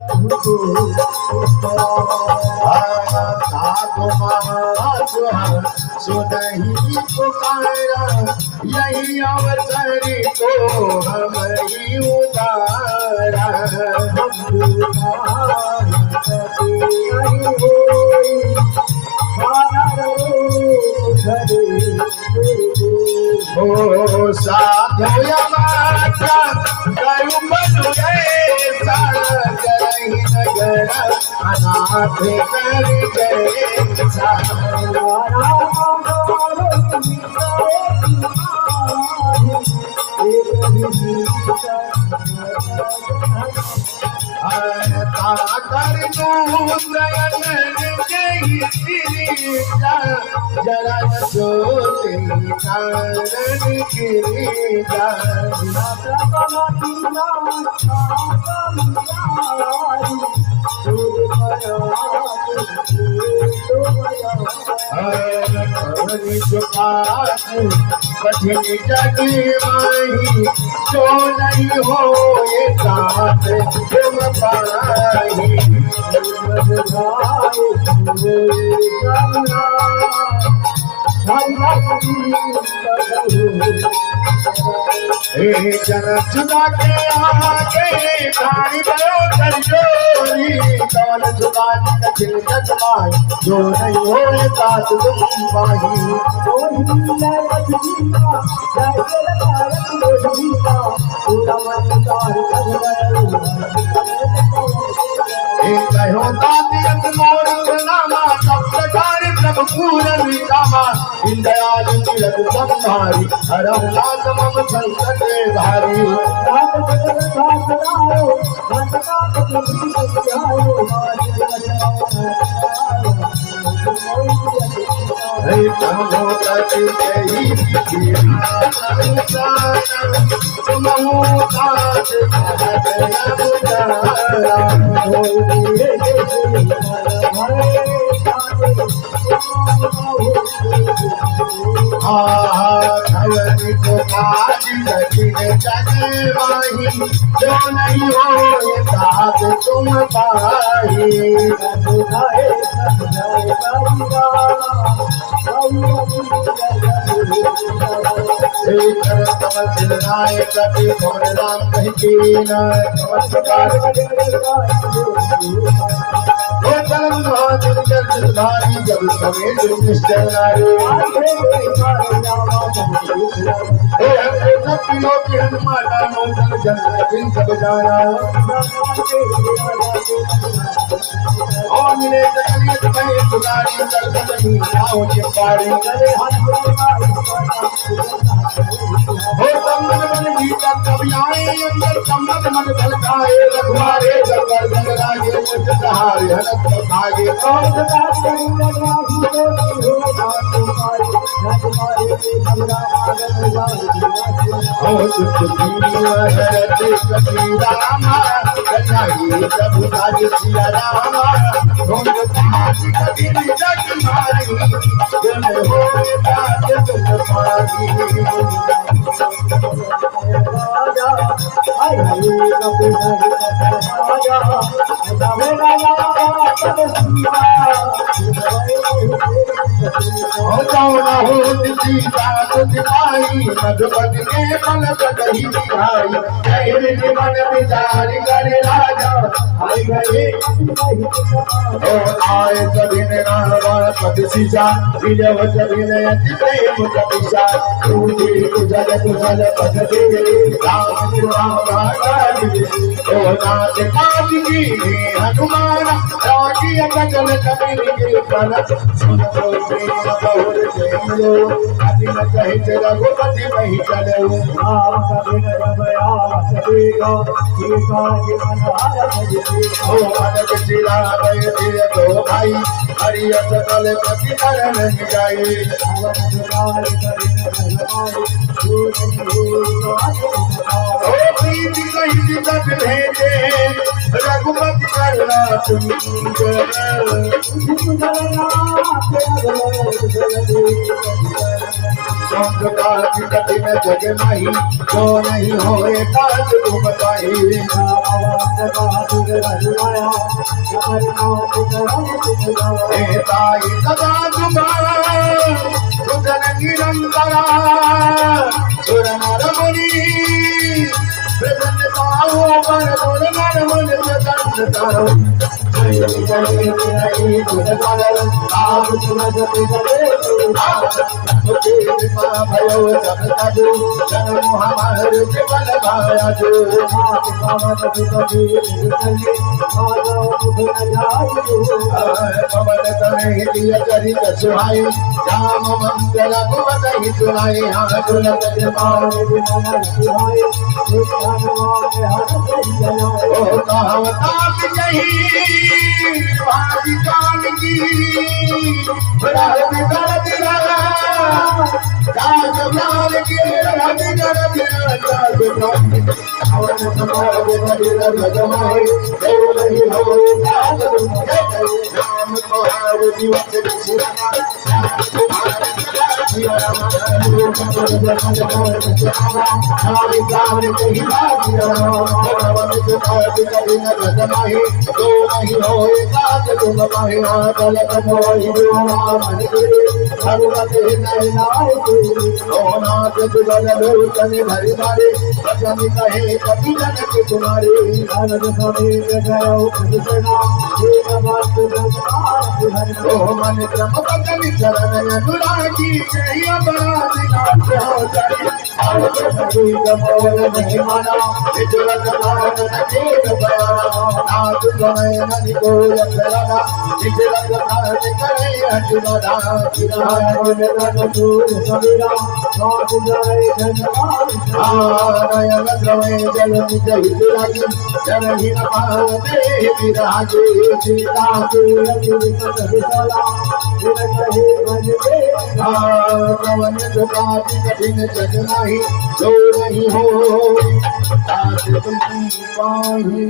साधु महात्मा सुनहि पुकारा यही अवसर को हम ही उतारा ओ साधु माता करू बनु जय नगर अनाथ कर जय जरा सोते कारण गिरी कठिन जगी माही जो नहीं हो ये काट तुम पाही जन चुका के आगे धारी बड़ो तरजोरी कौन चुका कठिन जगमाई जो नहीं हो काट तुम पाही कहो दातियत मोर नामा सब प्रकार प्रभु पूरन कामा इंदयाल तिलक संहारी हरम नाथ मम संकट भारी कहो कति कही जो नहीं हो साथ तुम पाही राम कही भारी जब समेत निश्चय रघुपति वही चले भाई हरि सकल पति करण जाए रघुपति करना कठिन जग नहीं जो नहीं होए काज तुम बताई ताई सदा तुम्हारा सुजन निरंतरा सुरनर मुनि प्रसन्नताओ पर मोर मन मन प्रसन्न करो आप सुनत भयो सब तजो जन्म हमार केवल भाया जो पवन करे दिय चरित सुहाई राम मंगल भुवन ही सुनाई हाँ तुलत ओ कहावत कही भाजी जान की राज कर दिला राज ज्ञान की राज कर दिला राज ज्ञान अवन समाज बदिल भजमाए देव नहीं हो राज राम तोहार दिवस सिरा मन क्रम बदल चरण अनुरागी जय कठिन जग नाही जो नहीं हो तुम पाही